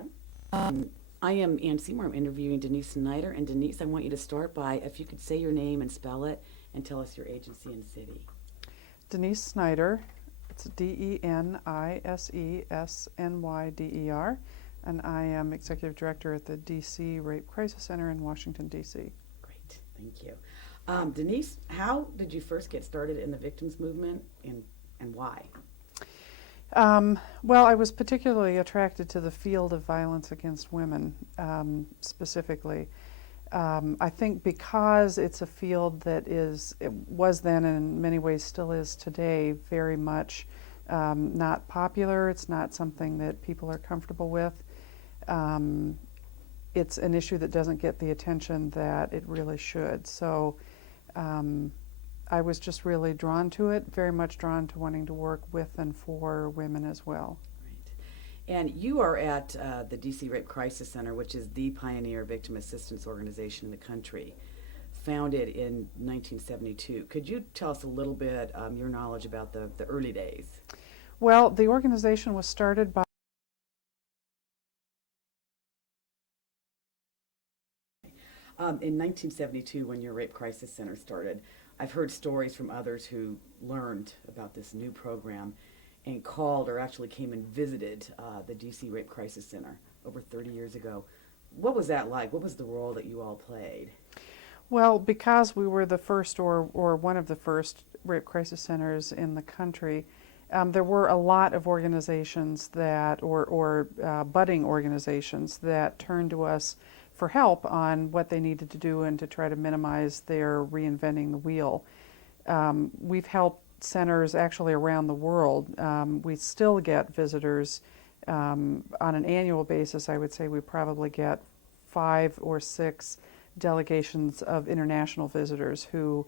Okay. I am Ann Seymour. I'm interviewing Denise Snyder. And Denise, I want you to start by, if you could say your name and spell it and tell us your agency and city. Denise Snyder, it's Denisesnyder, and I am Executive Director at the DC Rape Crisis Center in Washington, D.C. Great, thank you. Denise, how did you first get started in the victims movement and why? Well, I was particularly attracted to the field of violence against women, specifically. I think because it's a field that it was then and in many ways still is today very much not popular. It's not something that people are comfortable with. It's an issue that doesn't get the attention that it really should. So I was just really drawn to it, very much drawn to wanting to work with and for women as well. Right. And you are at the DC Rape Crisis Center, which is the pioneer victim assistance organization in the country, founded in 1972. Could you tell us a little bit your knowledge about the early days? Well, the organization was started by In 1972, when your Rape Crisis Center started, I've heard stories from others who learned about this new program and called or actually came and visited the DC Rape Crisis Center over 30 years ago. What was that like? What was the role that you all played? Well, because we were the first or one of the first rape crisis centers in the country, there were a lot of organizations that, or budding organizations that turned to us for help on what they needed to do and to try to minimize their reinventing the wheel. We've helped centers actually around the world. We still get visitors on an annual basis. I would say we probably get 5 or 6 delegations of international visitors who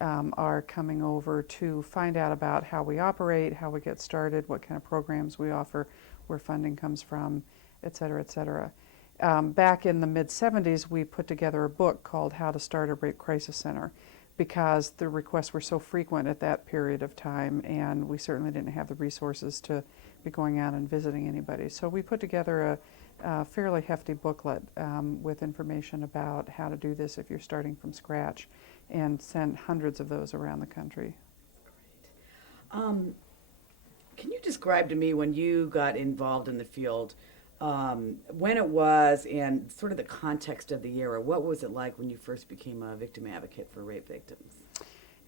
are coming over to find out about how we operate, how we get started, what kind of programs we offer, where funding comes from, et cetera, et cetera. Back in the mid-'70s, we put together a book called How to Start a Rape Crisis Center because the requests were so frequent at that period of time, and we certainly didn't have the resources to be going out and visiting anybody. So we put together a fairly hefty booklet with information about how to do this if you're starting from scratch, and sent hundreds of those around the country. Great. Can you describe to me when you got involved in the field, when it was and sort of the context of the era? What was it like when you first became a victim advocate for rape victims?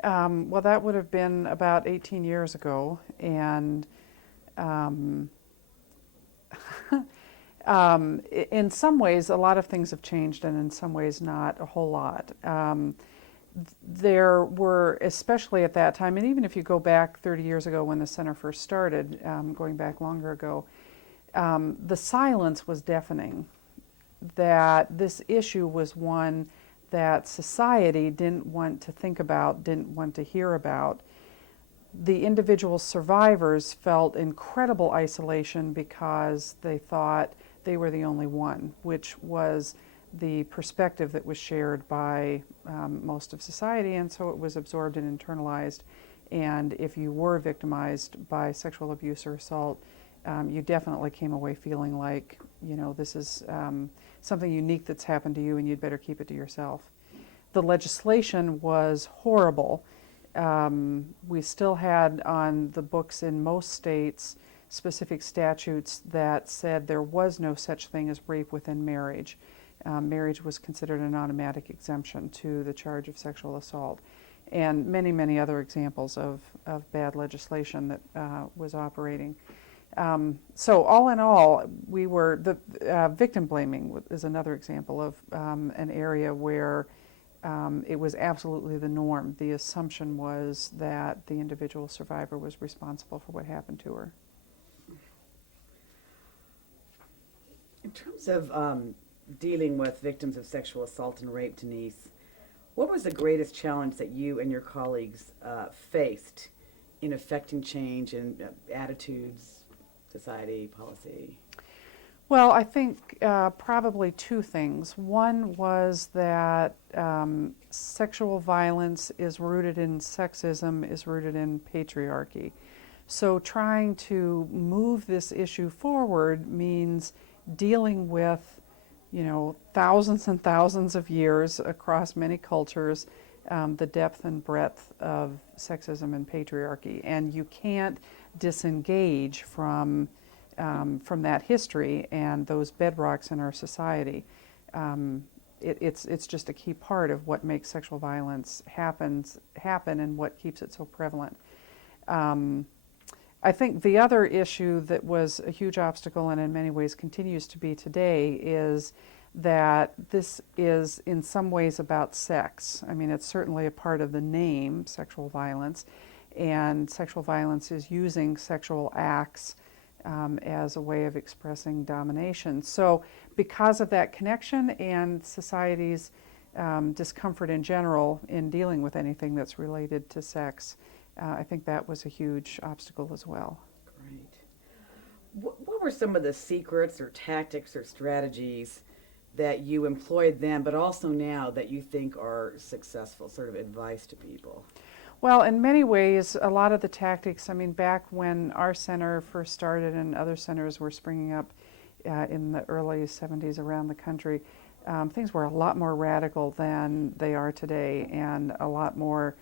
Well, that would have been about 18 years ago, and in some ways, a lot of things have changed, and in some ways, not a whole lot. There were, especially at that time, and even if you go back 30 years ago when the center first started, going back longer ago, the silence was deafening, that this issue was one that society didn't want to think about, didn't want to hear about. The individual survivors felt incredible isolation because they thought they were the only one, which was the perspective that was shared by most of society, and so it was absorbed and internalized. And if you were victimized by sexual abuse or assault, you definitely came away feeling like, this is something unique that's happened to you and you'd better keep it to yourself. The legislation was horrible. We still had on the books in most states specific statutes that said there was no such thing as rape within marriage. Marriage was considered an automatic exemption to the charge of sexual assault, and many, many other examples of bad legislation that was operating. So all in all, victim blaming is another example of an area where it was absolutely the norm. The assumption was that the individual survivor was responsible for what happened to her. In terms of dealing with victims of sexual assault and rape, Denise, what was the greatest challenge that you and your colleagues faced in affecting change in attitudes, society, policy? Well, I think probably 2 things. One was that sexual violence is rooted in sexism, is rooted in patriarchy. So trying to move this issue forward means dealing with, thousands and thousands of years across many cultures, the depth and breadth of sexism and patriarchy. And you can't disengage from that history and those bedrocks in our society. It's just a key part of what makes sexual violence happen and what keeps it so prevalent. I think the other issue that was a huge obstacle and in many ways continues to be today is that this is in some ways about sex. I mean, it's certainly a part of the name, sexual violence, and sexual violence is using sexual acts as a way of expressing domination. So because of that connection and society's discomfort in general in dealing with anything that's related to sex, I think that was a huge obstacle as well. Great. What were some of the secrets or tactics or strategies that you employed then, but also now that you think are successful, sort of advice to people? Well, in many ways, a lot of the tactics, back when our center first started and other centers were springing up in the early 70s around the country, things were a lot more radical than they are today and a lot more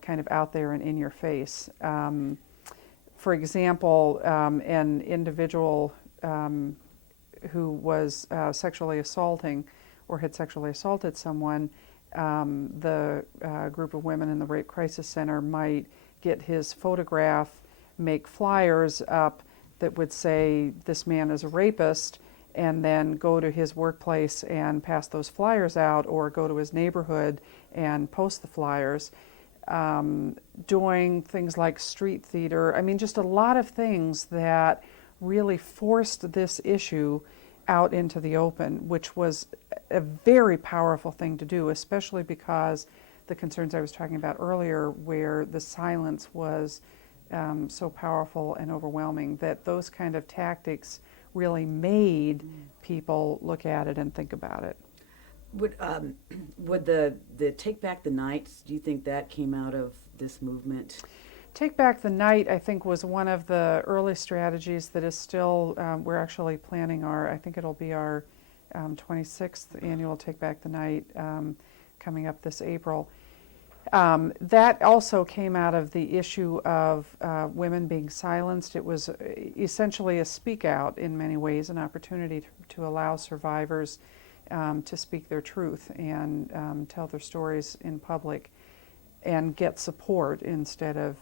kind of out there and in your face. For example, an individual who was sexually assaulting or had sexually assaulted someone, the group of women in the Rape Crisis Center might get his photograph, make flyers up that would say, "This man is a rapist," and then go to his workplace and pass those flyers out, or go to his neighborhood and post the flyers. Doing things like street theater. Just a lot of things that really forced this issue out into the open, which was a very powerful thing to do, especially because the concerns I was talking about earlier, where the silence was so powerful and overwhelming, that those kind of tactics really made people look at it and think about it. Would the Take Back the Nights, do you think that came out of this movement? Take Back the Night, I think, was one of the early strategies that is still, we're actually planning I think it'll be our 26th annual Take Back the Night coming up this April. That also came out of the issue of women being silenced. It was essentially a speak out in many ways, an opportunity to allow survivors to speak their truth and tell their stories in public and get support instead of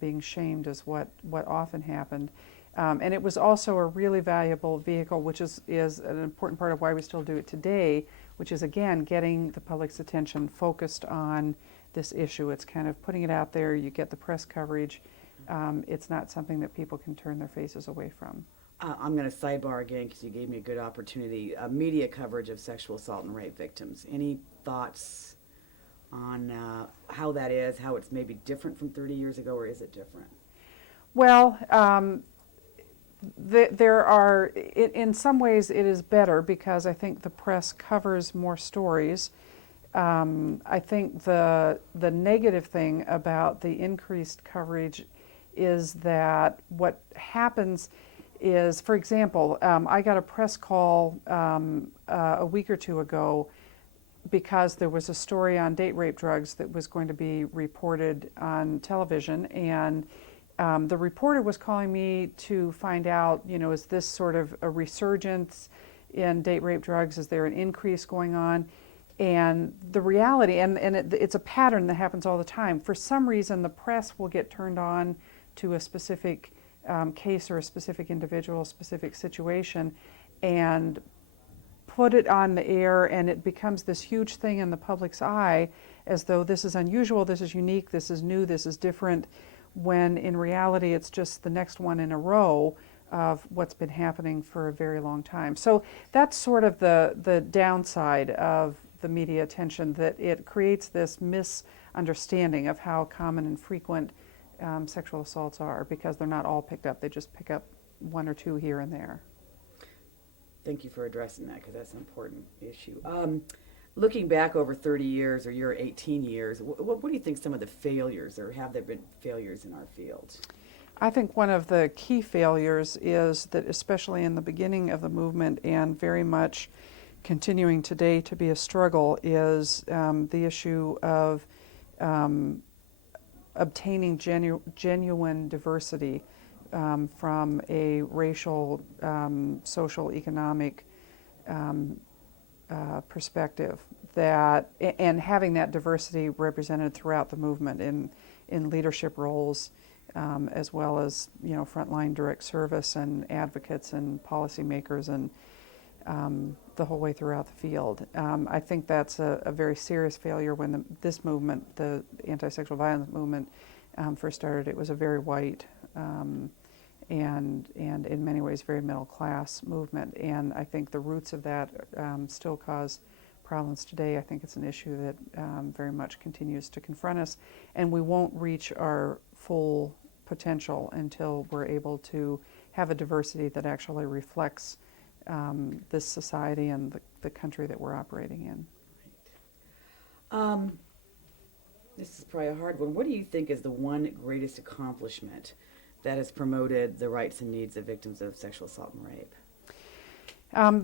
being shamed as what often happened. And it was also a really valuable vehicle, which is an important part of why we still do it today, which is, again, getting the public's attention focused on this issue. It's kind of putting it out there, you get the press coverage. It's not something that people can turn their faces away from. I'm going to sidebar again because you gave me a good opportunity. Media coverage of sexual assault and rape victims. Any thoughts on how that is, how it's maybe different from 30 years ago, or is it different? Well, there are, in some ways it is better because I think the press covers more stories. I think the negative thing about the increased coverage is that what happens is, for example, I got a press call a week or two ago because there was a story on date rape drugs that was going to be reported on television, and the reporter was calling me to find out, is this sort of a resurgence in date rape drugs? Is there an increase going on? And the reality, and it's a pattern that happens all the time. For some reason, the press will get turned on to a specific case or a specific individual, specific situation, and put it on the air, and it becomes this huge thing in the public's eye, as though this is unusual, this is unique, this is new, this is different, when in reality it's just the next one in a row of what's been happening for a very long time. So that's sort of the downside of the media attention, that it creates this misunderstanding of how common and frequent sexual assaults are, because they're not all picked up. They just pick up one or two here and there. Thank you for addressing that, because that's an important issue. Looking back over 30 years, or your 18 years, what do you think some of the failures, or have there been failures in our field? I think one of the key failures is that, especially in the beginning of the movement and very much continuing today to be a struggle, is the issue of obtaining genuine diversity from a racial, social, economic perspective, and having that diversity represented throughout the movement in leadership roles, as well as frontline direct service and advocates and policymakers and the whole way throughout the field. I think that's a very serious failure. When this movement, the anti-sexual violence movement, first started, it was a very white and in many ways very middle class movement. And I think the roots of that still cause problems today. I think it's an issue that very much continues to confront us, and we won't reach our full potential until we're able to have a diversity that actually reflects this society and the country that we're operating in. Right. This is probably a hard one. What do you think is the one greatest accomplishment that has promoted the rights and needs of victims of sexual assault and rape?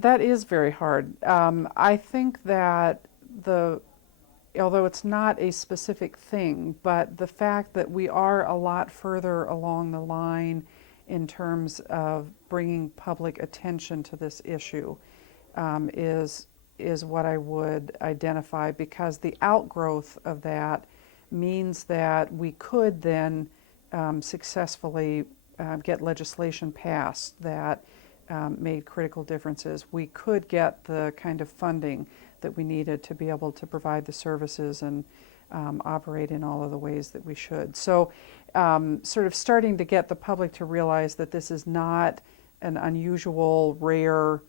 That is very hard. I think that although it's not a specific thing, but the fact that we are a lot further along the line in terms of bringing public attention to this issue is what I would identify, because the outgrowth of that means that we could then successfully get legislation passed that made critical differences. We could get the kind of funding that we needed to be able to provide the services and operate in all of the ways that we should. So sort of starting to get the public to realize that this is not an unusual, rare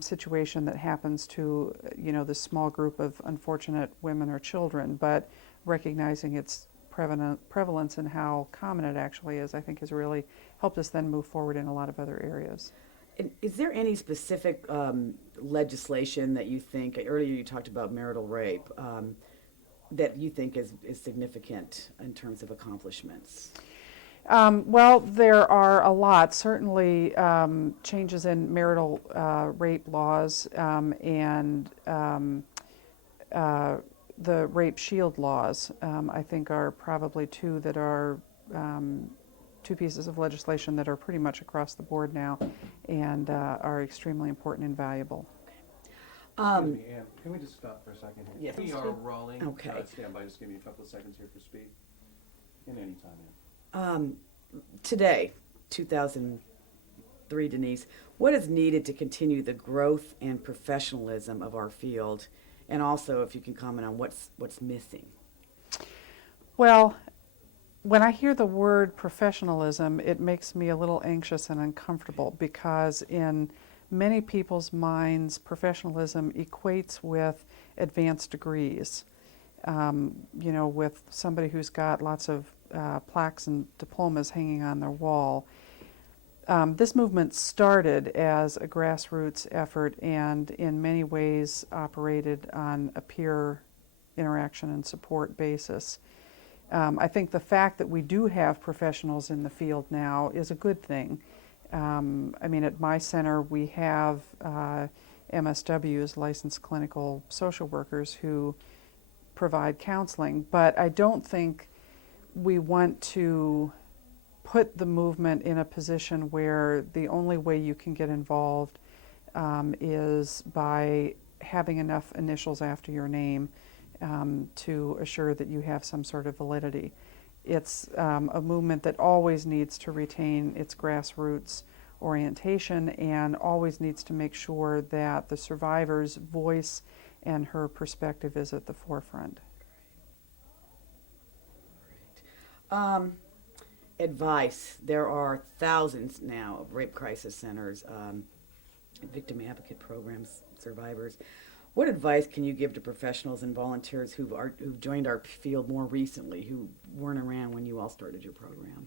situation that happens to this small group of unfortunate women or children, but recognizing its prevalence and how common it actually is, I think has really helped us then move forward in a lot of other areas. And is there any specific legislation that you think, earlier you talked about marital rape, that you think is significant in terms of accomplishments? Well, there are a lot. Certainly changes in marital rape laws and the rape shield laws, I think, are probably two that are two pieces of legislation that are pretty much across the board now and are extremely important and valuable. Excuse me, Ann, can we just stop for a second here? Yes. We are rolling. Okay. Stand by, just give me a couple of seconds here for speed. In any time, Ann. Today, 2003, Denise, what is needed to continue the growth and professionalism of our field? And also, if you can comment on what's missing. Well, when I hear the word professionalism, it makes me a little anxious and uncomfortable, because in many people's minds, professionalism equates with advanced degrees. With somebody who's got lots of plaques and diplomas hanging on their wall. This movement started as a grassroots effort and in many ways operated on a peer interaction and support basis. I think the fact that we do have professionals in the field now is a good thing. At my center we have MSWs, licensed clinical social workers, who provide counseling, but I don't think we want to put the movement in a position where the only way you can get involved is by having enough initials after your name to assure that you have some sort of validity. It's a movement that always needs to retain its grassroots orientation and always needs to make sure that the survivor's voice and her perspective is at the forefront. Advice. There are thousands now of rape crisis centers, victim advocate programs, survivors. What advice can you give to professionals and volunteers who've joined our field more recently, who weren't around when you all started your program?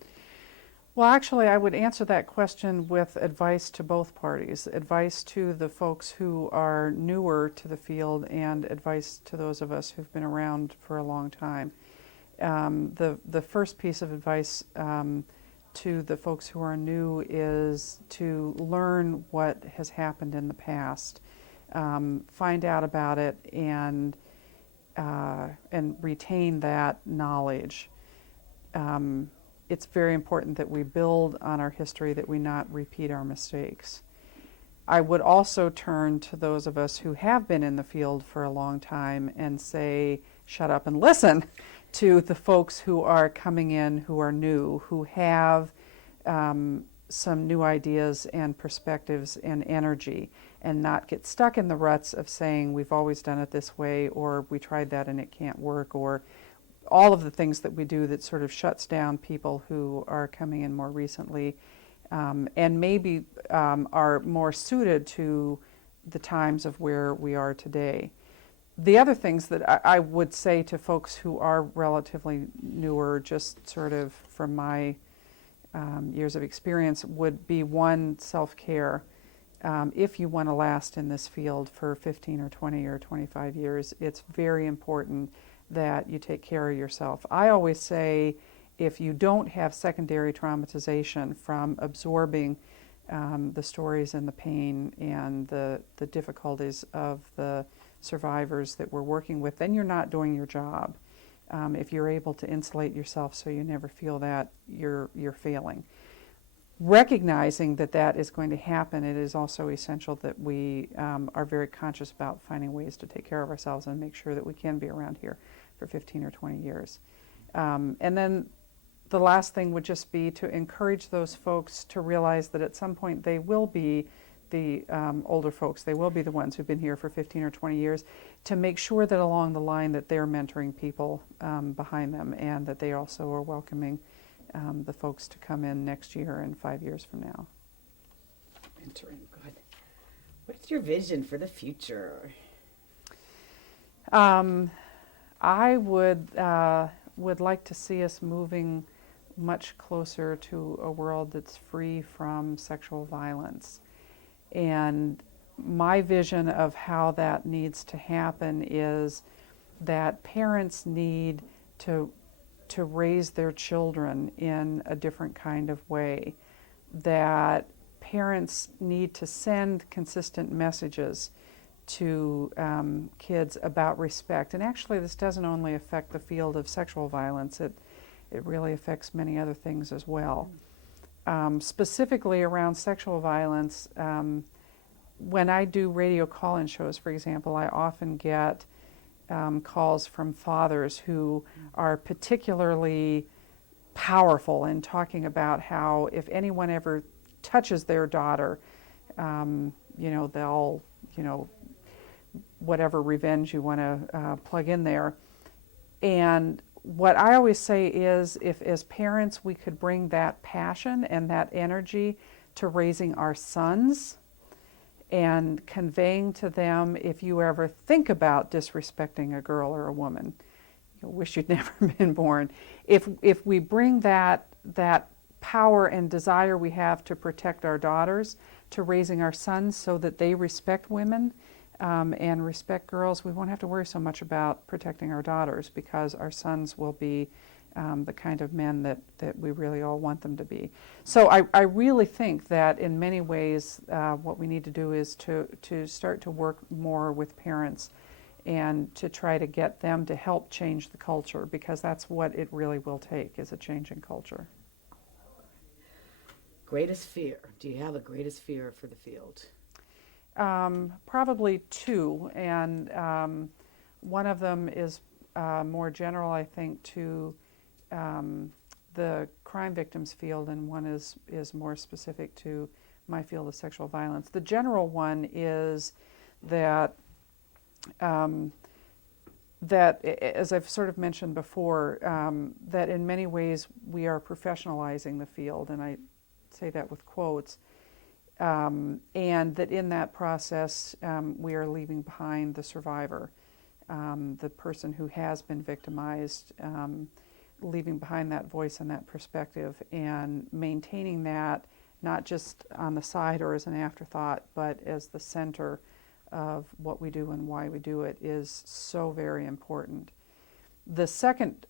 Well, actually, I would answer that question with advice to both parties. Advice to the folks who are newer to the field and advice to those of us who've been around for a long time. The first piece of advice to the folks who are new is to learn what has happened in the past, find out about it, and retain that knowledge. It's very important that we build on our history, that we not repeat our mistakes. I would also turn to those of us who have been in the field for a long time and say, shut up and listen to the folks who are coming in, who are new, who have some new ideas and perspectives and energy, and not get stuck in the ruts of saying we've always done it this way, or we tried that and it can't work, or all of the things that we do that sort of shuts down people who are coming in more recently, and maybe are more suited to the times of where we are today. The other things that I would say to folks who are relatively newer, just sort of from my years of experience, would be one, self-care. If you want to last in this field for 15 or 20 or 25 years, it's very important that you take care of yourself. I always say, if you don't have secondary traumatization from absorbing the stories and the pain and the difficulties of the survivors that we're working with, then you're not doing your job. If you're able to insulate yourself so you never feel that, you're failing. Recognizing that that is going to happen, it is also essential that we are very conscious about finding ways to take care of ourselves and make sure that we can be around here for 15 or 20 years. And then the last thing would just be to encourage those folks to realize that at some point they will be the older folks, they will be the ones who've been here for 15 or 20 years, to make sure that along the line that they're mentoring people behind them, and that they also are welcoming the folks to come in next year and 5 years from now. Mentoring, good. What's your vision for the future? I would like to see us moving much closer to a world that's free from sexual violence. And my vision of how that needs to happen is that parents need to raise their children in a different kind of way, that parents need to send consistent messages to kids about respect. And actually, this doesn't only affect the field of sexual violence, it really affects many other things as well. Specifically around sexual violence, when I do radio call-in shows, for example, I often get calls from fathers who are particularly powerful in talking about how if anyone ever touches their daughter, they'll, whatever revenge you want to plug in there. And what I always say is, if as parents we could bring that passion and that energy to raising our sons and conveying to them, if you ever think about disrespecting a girl or a woman, you wish you'd never been born. If we bring that power and desire we have to protect our daughters to raising our sons so that they respect women and respect girls, we won't have to worry so much about protecting our daughters, because our sons will be the kind of men that we really all want them to be. So I really think that in many ways what we need to do is to start to work more with parents and to try to get them to help change the culture, because that's what it really will take, is a change in culture. Greatest fear. Do you have a greatest fear for the field? Probably two, and one of them is more general, I think, to the crime victims field, and one is more specific to my field of sexual violence. The general one is that as I've sort of mentioned before, that in many ways we are professionalizing the field, and I say that with quotes, and that in that process we are leaving behind the survivor, the person who has been victimized, leaving behind that voice and that perspective, and maintaining that not just on the side or as an afterthought, but as the center of what we do and why we do it, is so very important. The second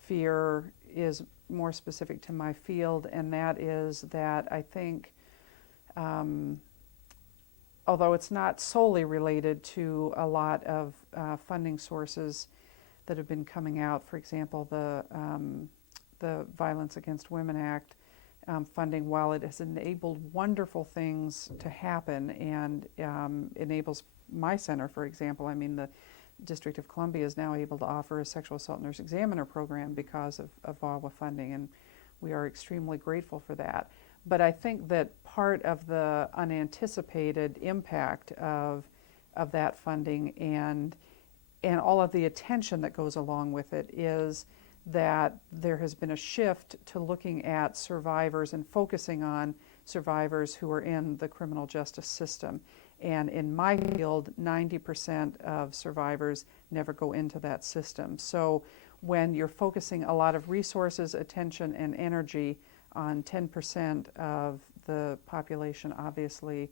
fear is more specific to my field, and that is that I think, although it's not solely related to a lot of funding sources that have been coming out, for example, the Violence Against Women Act funding, while it has enabled wonderful things to happen and enables my center, for example, I mean, the District of Columbia is now able to offer a sexual assault nurse examiner program because of VAWA funding, and we are extremely grateful for that. But I think that part of the unanticipated impact of that funding and all of the attention that goes along with it is that there has been a shift to looking at survivors and focusing on survivors who are in the criminal justice system. And in my field, 90% of survivors never go into that system. So when you're focusing a lot of resources, attention, and energy on 10% of the population, obviously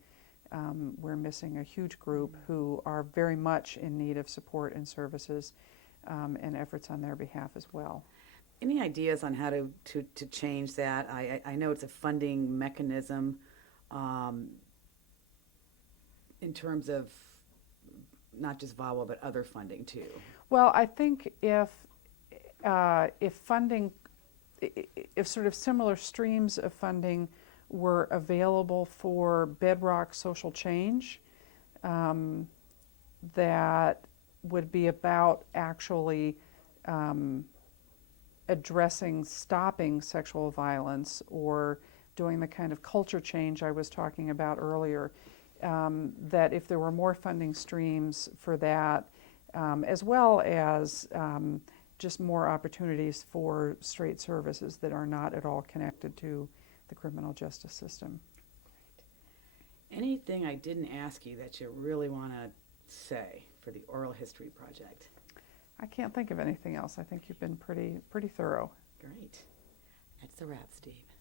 we're missing a huge group who are very much in need of support and services and efforts on their behalf as well. Any ideas on how to change that? I know it's a funding mechanism in terms of not just VAWA but other funding too. Well, I think if funding, if sort of similar streams of funding were available for bedrock social change, that would be about actually addressing, stopping sexual violence or doing the kind of culture change I was talking about earlier, that if there were more funding streams for that, as well as just more opportunities for straight services that are not at all connected to the criminal justice system. Anything I didn't ask you that you really want to say for the Oral History Project? I can't think of anything else. I think you've been pretty thorough. Great. That's a wrap, Steve.